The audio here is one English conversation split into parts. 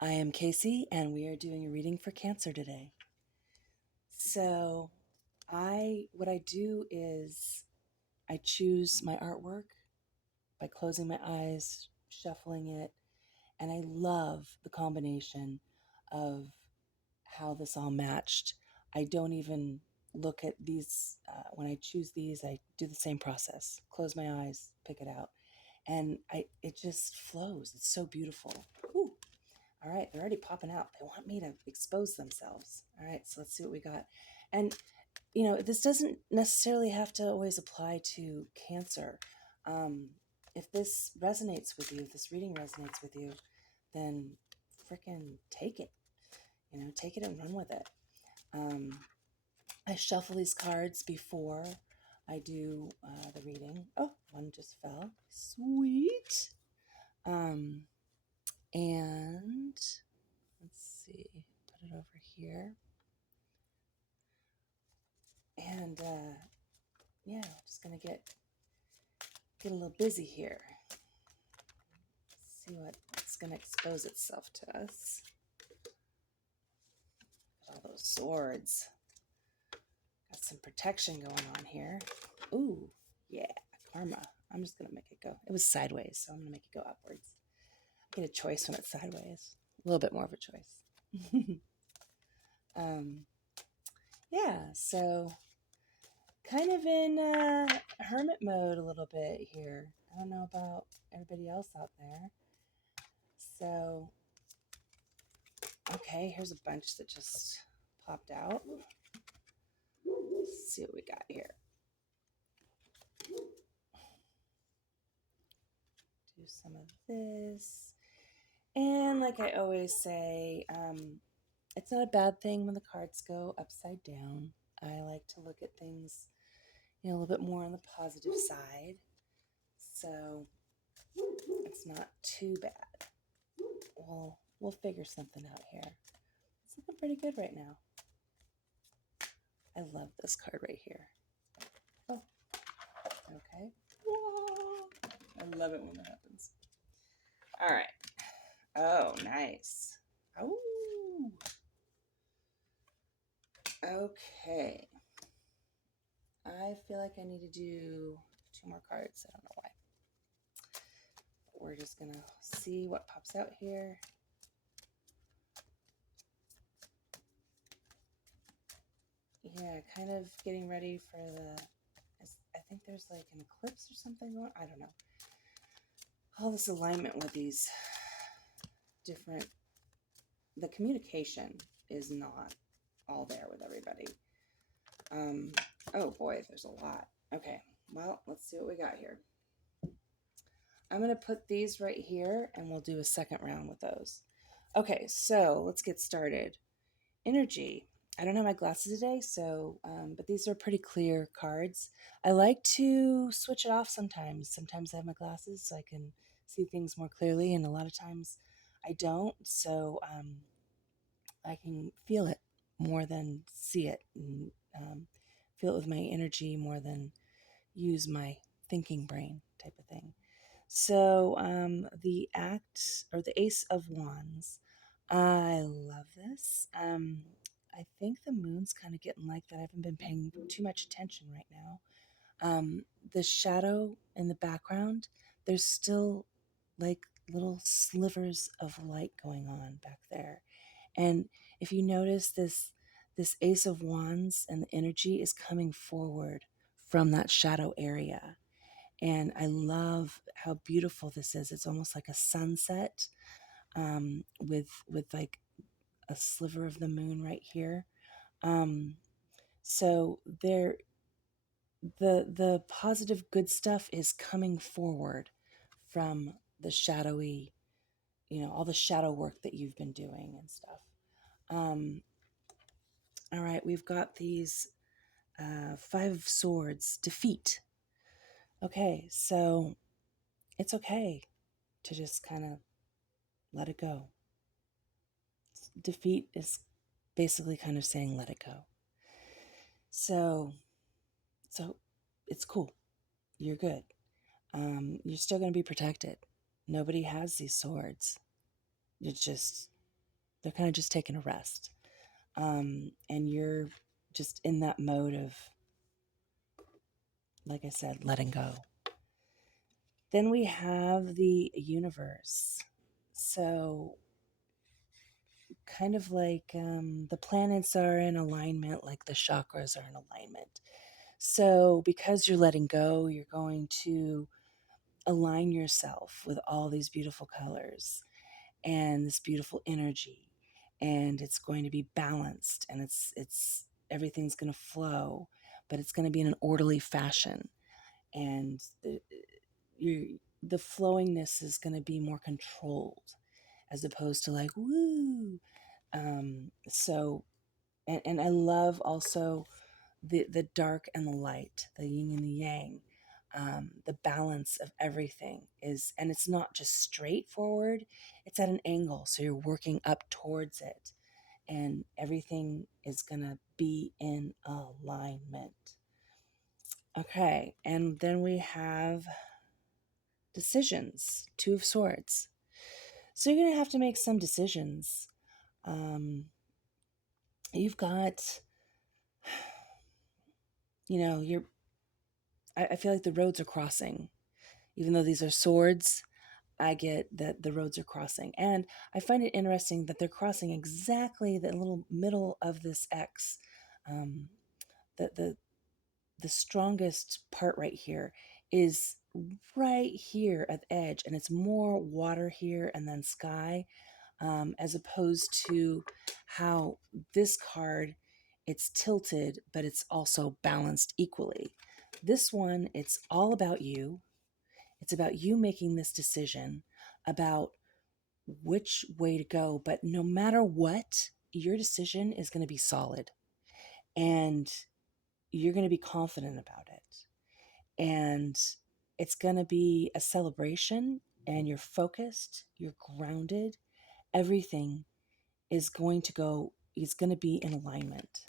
I am Casey, and we are doing a reading for Cancer today. So, what I do is I choose my artwork by closing my eyes, shuffling it, and I love the combination of how this all matched. I don't even look at these when I choose these. I do the same process: close my eyes, pick it out, and it just flows. It's so beautiful. Ooh. All right, they're already popping out. They want me to expose themselves. All right, so let's see what we got. And, this doesn't necessarily have to always apply to Cancer. If this resonates with you, if this reading resonates with you, then freaking take it. Take it and run with it. I shuffle these cards before I do the reading. Oh, one just fell. Sweet. And let's see, put it over here. And yeah, just gonna get a little busy here. See what's gonna expose itself to us. All those swords. Got some protection going on here. Ooh, yeah, karma. I'm just gonna make it go. It was sideways, so I'm gonna make it go upwards. I get a choice when it's sideways. A little bit more of a choice. Yeah, so kind of in hermit mode a little bit here. I don't know about everybody else out there. So, okay, here's a bunch that just popped out. Let's see what we got here. Do some of this. And like I always say, it's not a bad thing when the cards go upside down. I like to look at things, a little bit more on the positive side. So it's not too bad. We'll figure something out here. It's looking pretty good right now. I love this card right here. Oh, okay. Whoa. I love it when that happens. All right. Oh, nice. Oh. Okay. I feel like I need to do 2 more cards. I don't know why. But we're just going to see what pops out here. Yeah, kind of getting ready for I think there's like an eclipse or something going on. I don't know. All this alignment with these different, the communication is not all there with everybody. Oh boy, there's a lot. Okay, well, let's see what we got here. I'm going to put these right here and we'll do a second round with those. Okay, so let's get started. Energy. I don't have my glasses today, so but these are pretty clear cards. I like to switch it off sometimes. Sometimes I have my glasses so I can see things more clearly, and a lot of times I don't, so I can feel it more than see it, and feel it with my energy more than use my thinking brain type of thing. So the Ace of Wands. I love this. I think the moon's kind of getting like that. I haven't been paying too much attention right now. The shadow in the background, there's still like little slivers of light going on back there. And if you notice this Ace of Wands and the energy is coming forward from that shadow area. And I love how beautiful this is. It's almost like a sunset with like a sliver of the moon right here. So the positive good stuff is coming forward from the shadowy, all the shadow work that you've been doing and stuff. All right, we've got these 5 of Swords, defeat. Okay, so it's okay to just kind of let it go. Defeat is basically kind of saying let it go. So it's cool. You're good. You're still going to be protected. Nobody has these swords. It's just They're kind of just taking a rest. And you're just in that mode of, like I said, letting go. Then we have the universe. So, kind of like the planets are in alignment, like the chakras are in alignment. So, because you're letting go, you're going to align yourself with all these beautiful colors and this beautiful energy, and it's going to be balanced, and it's everything's going to flow, but it's going to be in an orderly fashion, and the flowingness is going to be more controlled as opposed to like woo. So and I love also the dark and the light, the yin and the yang. The balance of everything is, and it's not just straightforward, it's at an angle. So you're working up towards it, and everything is going to be in alignment. Okay, and then we have decisions, Two of Swords. So you're going to have to make some decisions. Um, you've got, you're, I feel like the roads are crossing. Even though these are swords, I get that the roads are crossing. And I find it interesting that they're crossing exactly the little middle of this X. Um, the, the, the strongest part right here is right here at the edge, and it's more water here and then sky, as opposed to how this card, it's tilted, but it's also balanced equally. This one, it's all about you. It's about you making this decision about which way to go. But no matter what, your decision is going to be solid, and you're going to be confident about it. And it's going to be a celebration, and you're focused, you're grounded. Everything is going to be in alignment.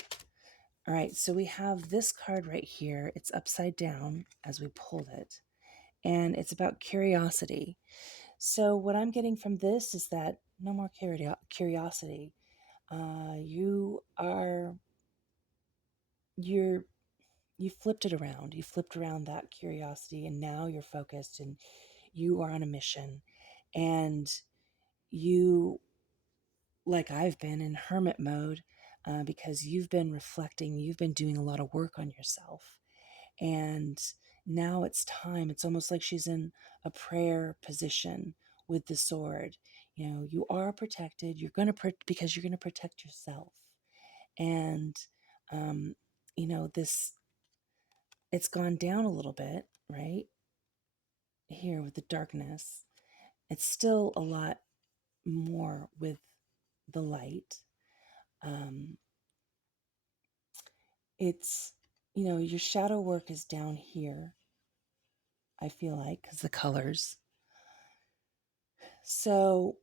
All right, so we have this card right here. It's upside down as we pulled it, and it's about curiosity. So what I'm getting from this is that no more curiosity. You're you flipped it around. You flipped around that curiosity, and now you're focused, and you are on a mission, and you, like I've been in hermit mode, because you've been reflecting, you've been doing a lot of work on yourself, and now it's time. It's almost like she's in a prayer position with the sword. You are protected. You're going to because you're going to protect yourself, and this, it's gone down a little bit right here with the darkness. It's still a lot more with the light. It's, your shadow work is down here, I feel like, because the colors. So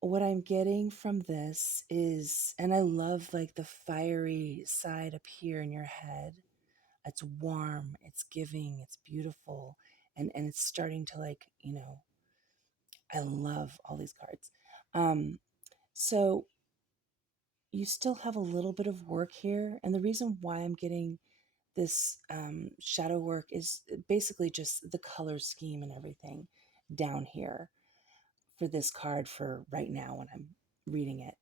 what I'm getting from this is, and I love like the fiery side up here in your head. It's warm, it's giving, it's beautiful, and it's starting to like, I love all these cards. So you still have a little bit of work here, and the reason why I'm getting this shadow work is basically just the color scheme and everything down here for this card for right now when I'm reading it.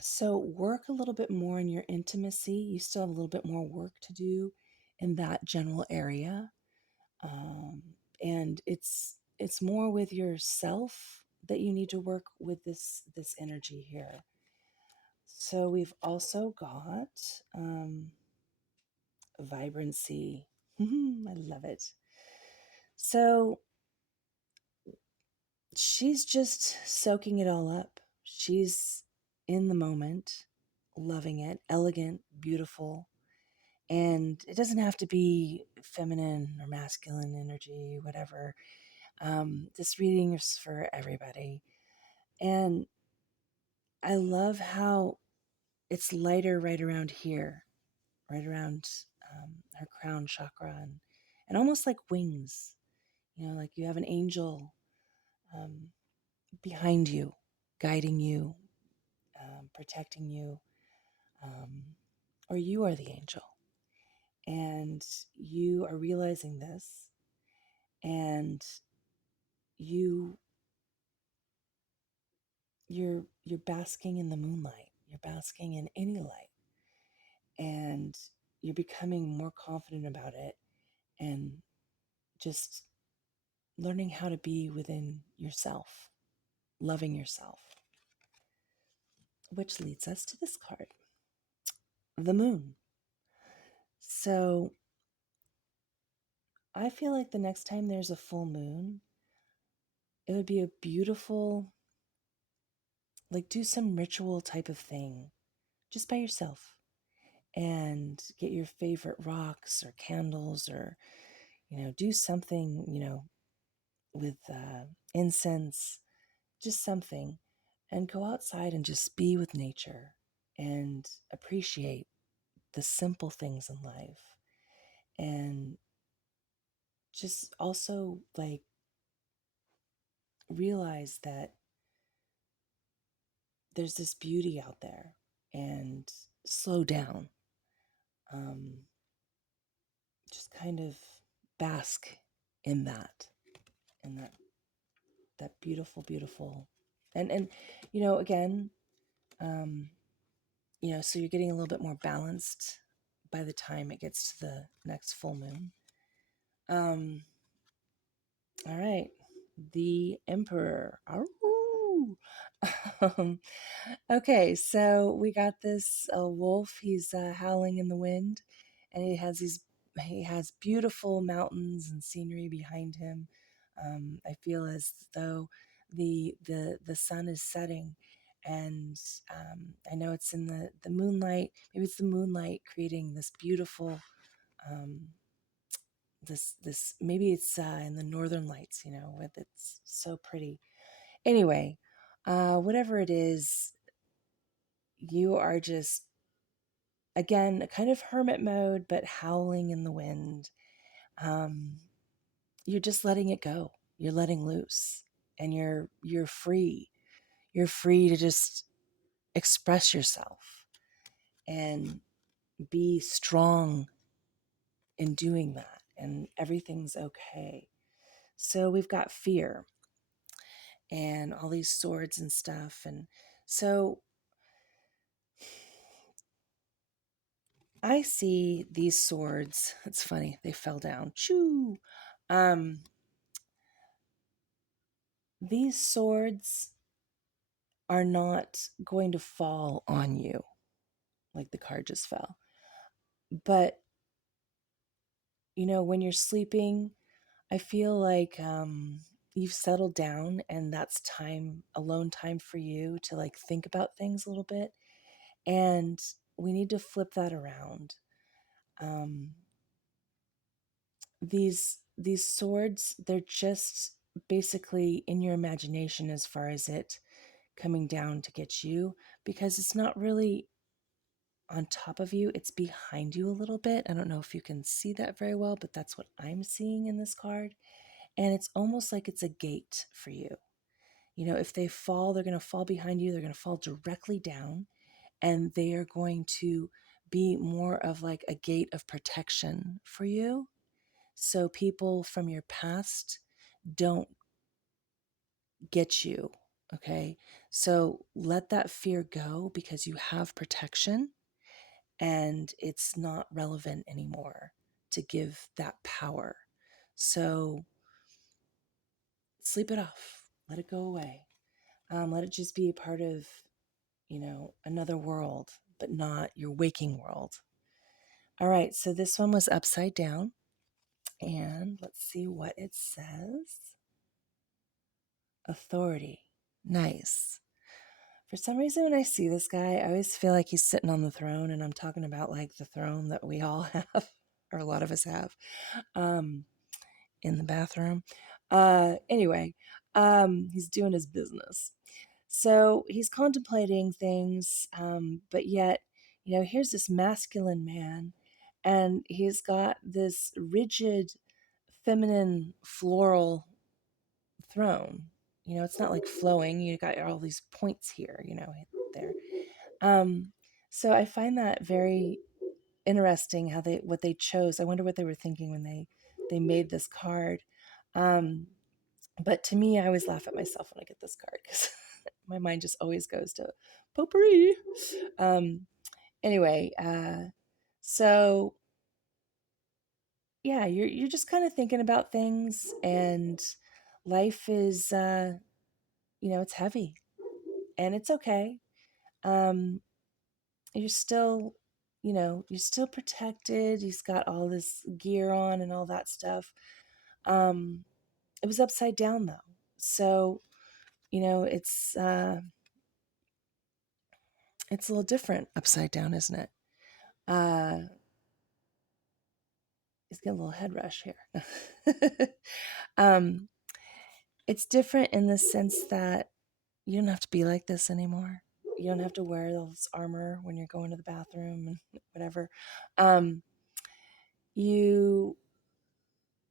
So work a little bit more in your intimacy. You still have a little bit more work to do in that general area. And it's more with yourself that you need to work with this energy here. So we've also got vibrancy. I love it. So she's just soaking it all up. She's in the moment, loving it, elegant, beautiful. And it doesn't have to be feminine or masculine energy, whatever. This reading is for everybody. And I love how it's lighter right around here, right around her crown chakra, and almost like wings. Like you have an angel behind you, guiding you, protecting you, um, or you are the angel. And you are realizing this, and you you're basking in the moonlight. You're basking in any light, and you're becoming more confident about it, and just learning how to be within yourself, loving yourself. Which leads us to this card, the moon. So I feel like the next time there's a full moon, it would be a beautiful, like, do some ritual type of thing just by yourself, and get your favorite rocks or candles, or, do something, with incense, just something, and go outside and just be with nature and appreciate the simple things in life. And just also, like, realize that there's this beauty out there, and slow down. Um, just kind of bask in that beautiful, beautiful, and again, um, so you're getting a little bit more balanced by the time it gets to the next full moon. All right, the Emperor. Arroo! Okay, so we got this wolf. He's howling in the wind, and he has beautiful mountains and scenery behind him. I feel as though the sun is setting, and I know it's in the moonlight. Maybe it's the moonlight creating this beautiful. This maybe it's in the northern lights, with it's so pretty. Anyway, whatever it is, you are just, again, a kind of hermit mode, but howling in the wind. um, you're just letting it go, you're letting loose, and you're free. You're free to just express yourself and be strong in doing that, and everything's okay. So we've got fear and all these swords and stuff. And so I see these swords. It's funny, they fell down. Choo! These swords are not going to fall on you like the card just fell. But, when you're sleeping, I feel like you've settled down, and that's time, alone time for you to, like, think about things a little bit. And we need to flip that around. Um, these swords, they're just basically in your imagination as far as it coming down to get you, because it's not really on top of you, it's behind you a little bit. I don't know if you can see that very well, but that's what I'm seeing in this card. And it's almost like it's a gate for you. If they fall, they're going to fall behind you, they're going to fall directly down, and they are going to be more of like a gate of protection for you, so people from your past don't get you. Okay, so let that fear go, because you have protection, and it's not relevant anymore to give that power. So sleep it off, let it go away. Let it just be a part of, another world, but not your waking world. All right, so this one was upside down, and let's see what it says. Authority. Nice. For some reason, when I see this guy, I always feel like he's sitting on the throne, and I'm talking about, like, the throne that we all have, or a lot of us have, in the bathroom. Anyway, he's doing his business. So he's contemplating things, but yet, here's this masculine man, and he's got this rigid, feminine, floral throne, it's not like flowing. You got all these points here, there. Um, so I find that very interesting how what they chose. I wonder what they were thinking when they made this card. But to me, I always laugh at myself when I get this card because my mind just always goes to potpourri. Anyway, so yeah, you're just kind of thinking about things, and life is it's heavy, and it's okay. Um, you're still you're still protected. He's got all this gear on and all that stuff. It was upside down though, so it's a little different upside down, isn't it? He's getting a little head rush here. um it's different in the sense that you don't have to be like this anymore. You don't have to wear all this armor when you're going to the bathroom and whatever. um you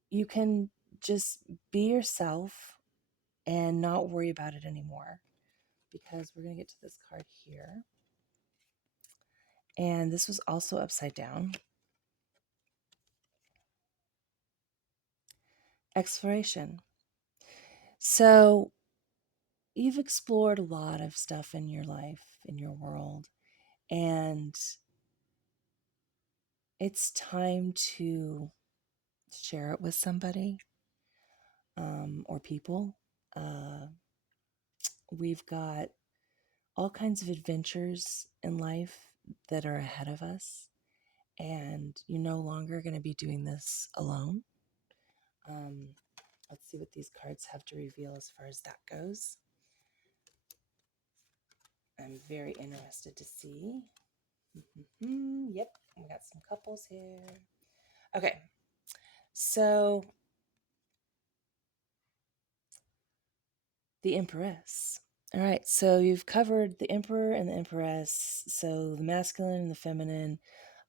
you can just be yourself and not worry about it anymore, because we're going to get to this card here. And this was also upside down. Exploration. So you've explored a lot of stuff in your life, in your world, and it's time to share it with somebody, or people. We've got all kinds of adventures in life that are ahead of us, and you're no longer going to be doing this alone. Um, let's see what these cards have to reveal as far as that goes. I'm very interested to see. Yep, we got some couples here. Okay, so the Empress. All right, so you've covered the Emperor and the Empress, so the masculine and the feminine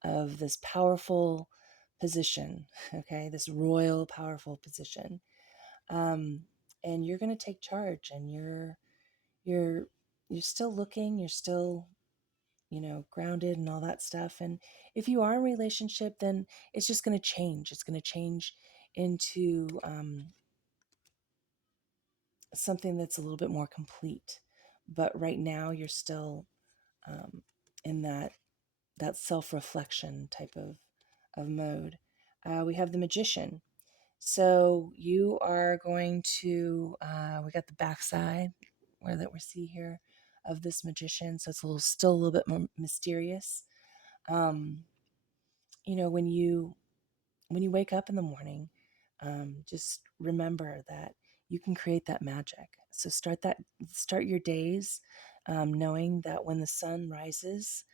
of this powerful position, okay, this royal, powerful position. And you're going to take charge, and you're still looking, you're still grounded and all that stuff. And if you are in a relationship, then it's just going to change. It's going to change into something that's a little bit more complete. But right now, you're still in that self-reflection type of mode. We have the Magician. So you are going to, we got the backside where that we see here of this Magician. So it's still a little bit more mysterious. When you wake up in the morning, just remember that you can create that magic. So start your days, knowing that when the sun rises,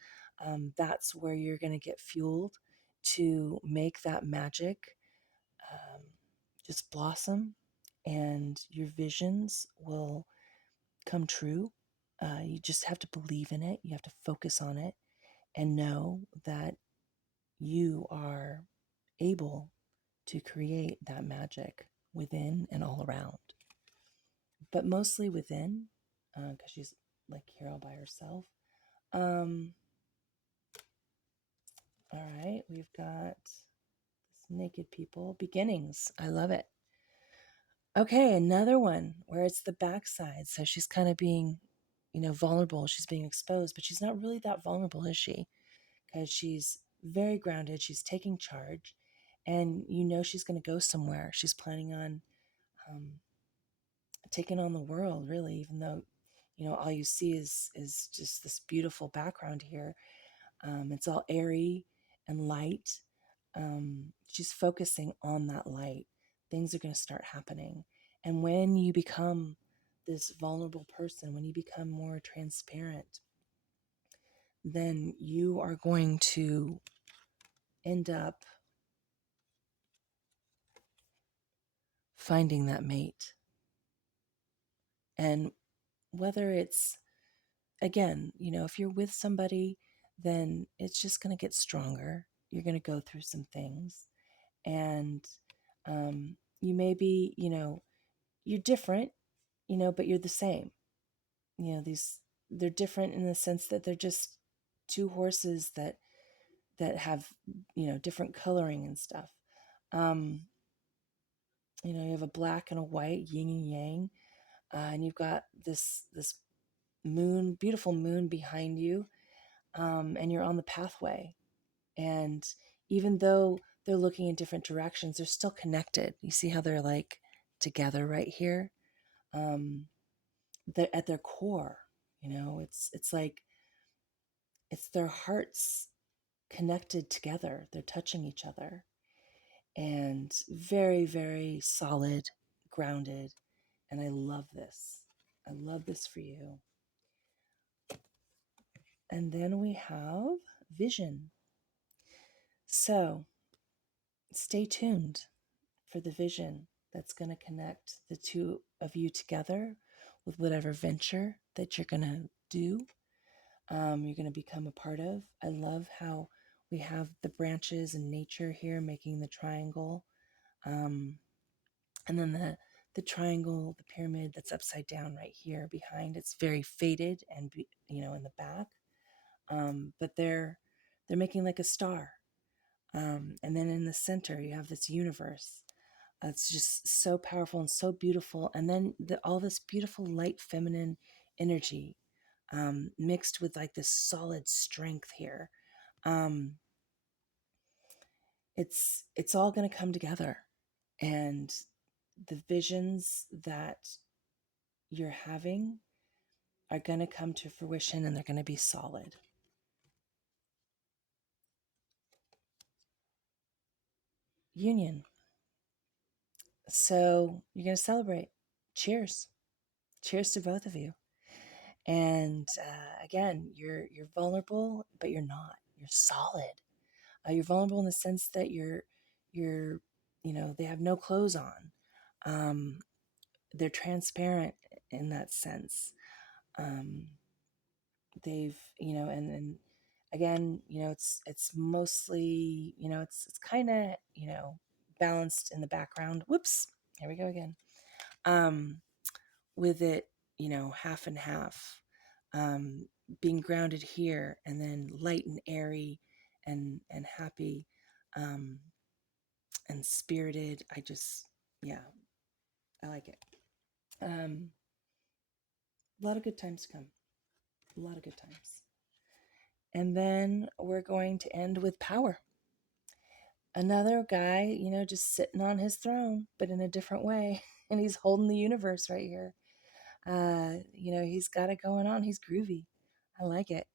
that's where you're going to get fueled to make that magic um, just blossom, and your visions will come true. You just have to believe in it. You have to focus on it and know that you are able to create that magic within and all around, but mostly within, because she's like here all by herself. All right, we've got this naked people, beginnings. I love it. Okay, another one where it's the backside. So she's kind of being, vulnerable. She's being exposed, but she's not really that vulnerable, is she? Because she's very grounded. She's taking charge, and she's going to go somewhere. She's planning on taking on the world, really, even though all you see is just this beautiful background here. It's all airy and light. She's focusing on that light. Things are going to start happening. And when you become this vulnerable person, when you become more transparent, then you are going to end up finding that mate. And whether it's, again, if you're with somebody, then it's just going to get stronger. You're going to go through some things. And you may be, you're different. but you're the same. They're different in the sense that they're just two horses that have, different coloring and stuff. You have a black and a white, yin and yang, and you've got this moon, beautiful moon behind you, and you're on the pathway. And even though they're looking in different directions, they're still connected. You see how they're like together right here? They're at their core, it's like it's their hearts connected together. They're touching each other, and very, very solid, grounded. And I love this. I love this for you. And then we have vision. So stay tuned for the vision that's going to connect the two of you together with whatever venture that you're going to do, you're going to become a part of. I love how we have the branches and nature here making the triangle. And then the triangle, the pyramid that's upside down right here behind. It's very faded and in the back, but they're making like a star. And then in the center, you have this universe. It's just so powerful and so beautiful. And then all this beautiful light feminine energy, mixed with like this solid strength here. It's all going to come together, and the visions that you're having are going to come to fruition, and they're going to be solid. Union. So you're going to celebrate. Cheers. Cheers to both of you. And again, you're vulnerable, but you're not. You're solid. You're vulnerable in the sense that you're they have no clothes on. They're transparent in that sense. They've and again, it's mostly, it's kind of, balanced in the background. Whoops, here we go again. With it, half and half, being grounded here, and then light and airy and happy, and spirited. Yeah, I like it. A lot of good times to come. A lot of good times. And then we're going to end with power. Another guy, just sitting on his throne, but in a different way. And he's holding the universe right here. He's got it going on. He's groovy. I like it.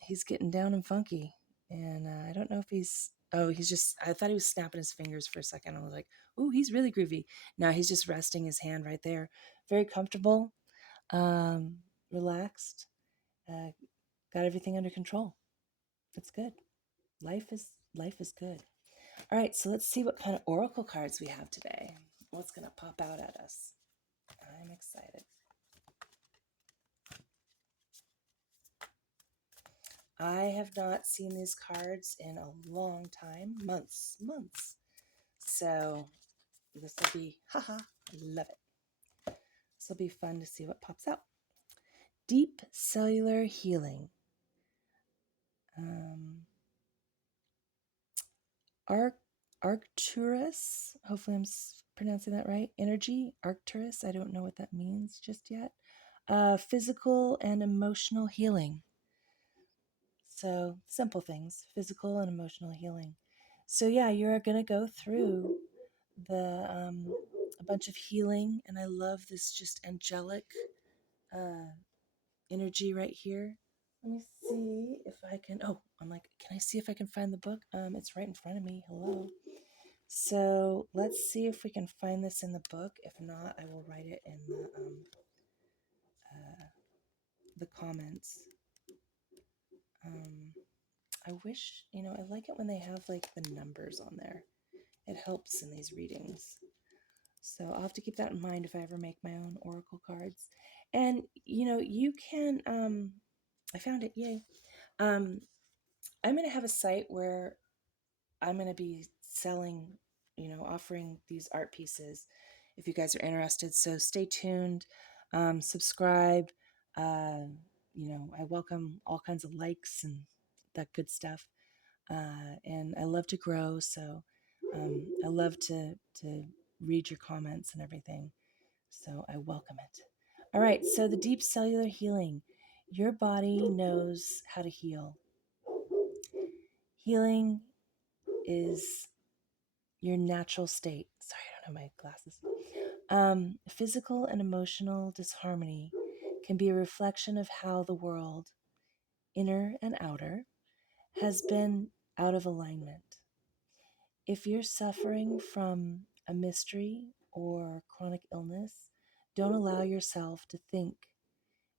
He's getting down and funky. And I don't know if I thought he was snapping his fingers for a second. I was like, ooh, he's really groovy. No, he's just resting his hand right there. Very comfortable, relaxed, got everything under control. It's good. Life is good. All right, so let's see what kind of oracle cards we have today. What's going to pop out at us? I'm excited. I have not seen these cards in a long time, months. So this will be, love it. This will be fun to see what pops out. Deep cellular healing. Arcturus, hopefully I'm pronouncing that right. Energy, Arcturus, I don't know what that means just yet. Physical and emotional healing. So simple things, physical and emotional healing. So yeah, you're going to go through a bunch of healing, and I love this just angelic energy right here. Let me see if I can. Oh, I'm like, can I see if I can find the book? It's right in front of me. Hello. So let's see if we can find this in the book. If not, I will write it in the comments. I wish, I like it when they have like the numbers on there. It helps in these readings. So I'll have to keep that in mind if I ever make my own oracle cards. And you can, I found it, yay. I'm going to have a site where I'm going to be selling, offering these art pieces. if you guys are interested. So stay tuned, subscribe. I welcome all kinds of likes and that good stuff. And I love to grow, so I love to read your comments and everything. So I welcome it. All right, so the deep cellular healing. Your body knows how to heal. Healing is your natural state. Sorry, I don't have my glasses. Physical and emotional disharmony can be a reflection of how the world, inner and outer, has been out of alignment. If you're suffering from a mystery or chronic illness, don't allow yourself to think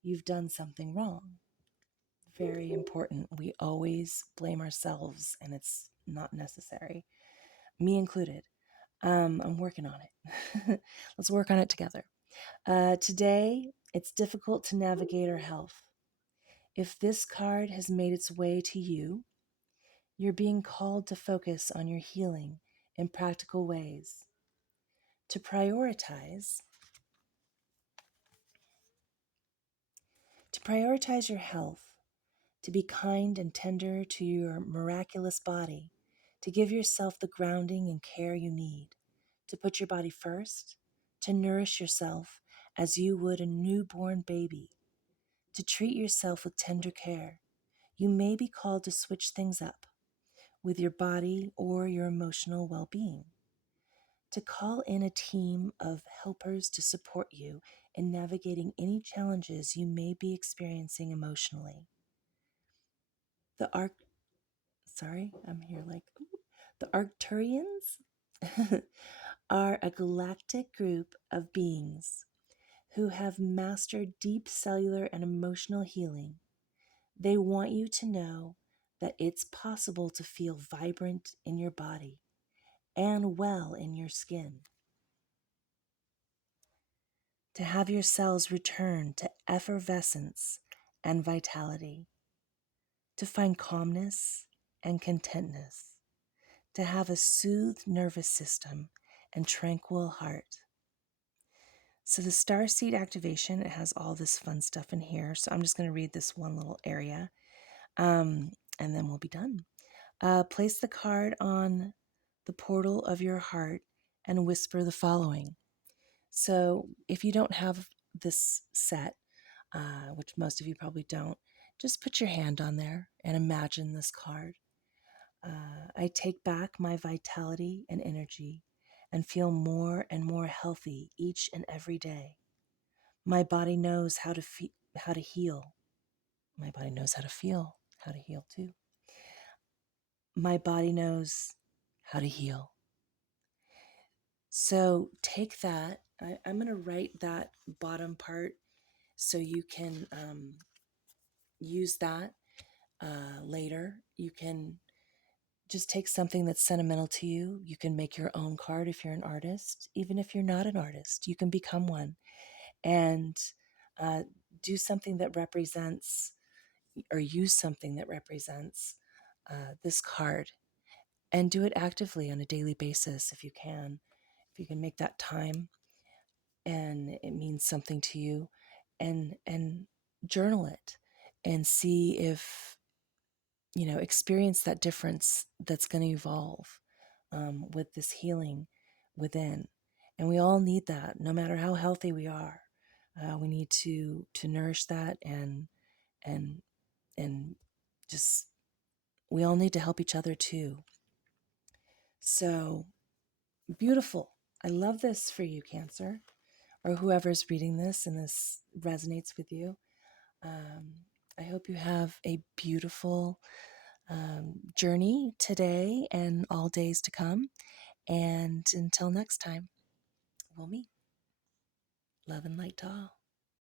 you've done something wrong. Very important. We always blame ourselves, and it's not necessary, me included. I'm working on it. Let's work on it together. Today, it's difficult to navigate our health. If this card has made its way to you, you're being called to focus on your healing in practical ways. To prioritize your health, to be kind and tender to your miraculous body, to give yourself the grounding and care you need, to put your body first, to nourish yourself as you would a newborn baby, to treat yourself with tender care. You may be called to switch things up with your body or your emotional well-being, to call in a team of helpers to support you in navigating any challenges you may be experiencing emotionally. The Arcturians are a galactic group of beings who have mastered deep cellular and emotional healing. They want you to know that it's possible to feel vibrant in your body and well in your skin, to have your cells return to effervescence and vitality, to find calmness and contentness, to have a soothed nervous system and tranquil heart. So the Starseed activation, it has all this fun stuff in here. So I'm just going to read this one little area, and then we'll be done. Place the card on the portal of your heart and whisper the following. So if you don't have this set, which most of you probably don't, just put your hand on there and imagine this card. I take back my vitality and energy and feel more and more healthy each and every day. My body knows how to heal. My body knows how to feel, how to heal too. My body knows how to heal. So take that. I'm going to write that bottom part so you can use that later. You can just take something that's sentimental to you. You can make your own card if you're an artist. Even if you're not an artist, you can become one and do something that represents, or use something that represents this card, and do it actively on a daily basis if you can. If you can make that time and it means something to you, and journal it and see if, experience that difference that's going to evolve with this healing within. And we all need that, no matter how healthy we are. We need to nourish that, and just, we all need to help each other too. So beautiful. I love this for you, Cancer, or whoever's reading this and this resonates with you. I hope you have a beautiful journey today and all days to come. And until next time, we'll meet. Love and light to all.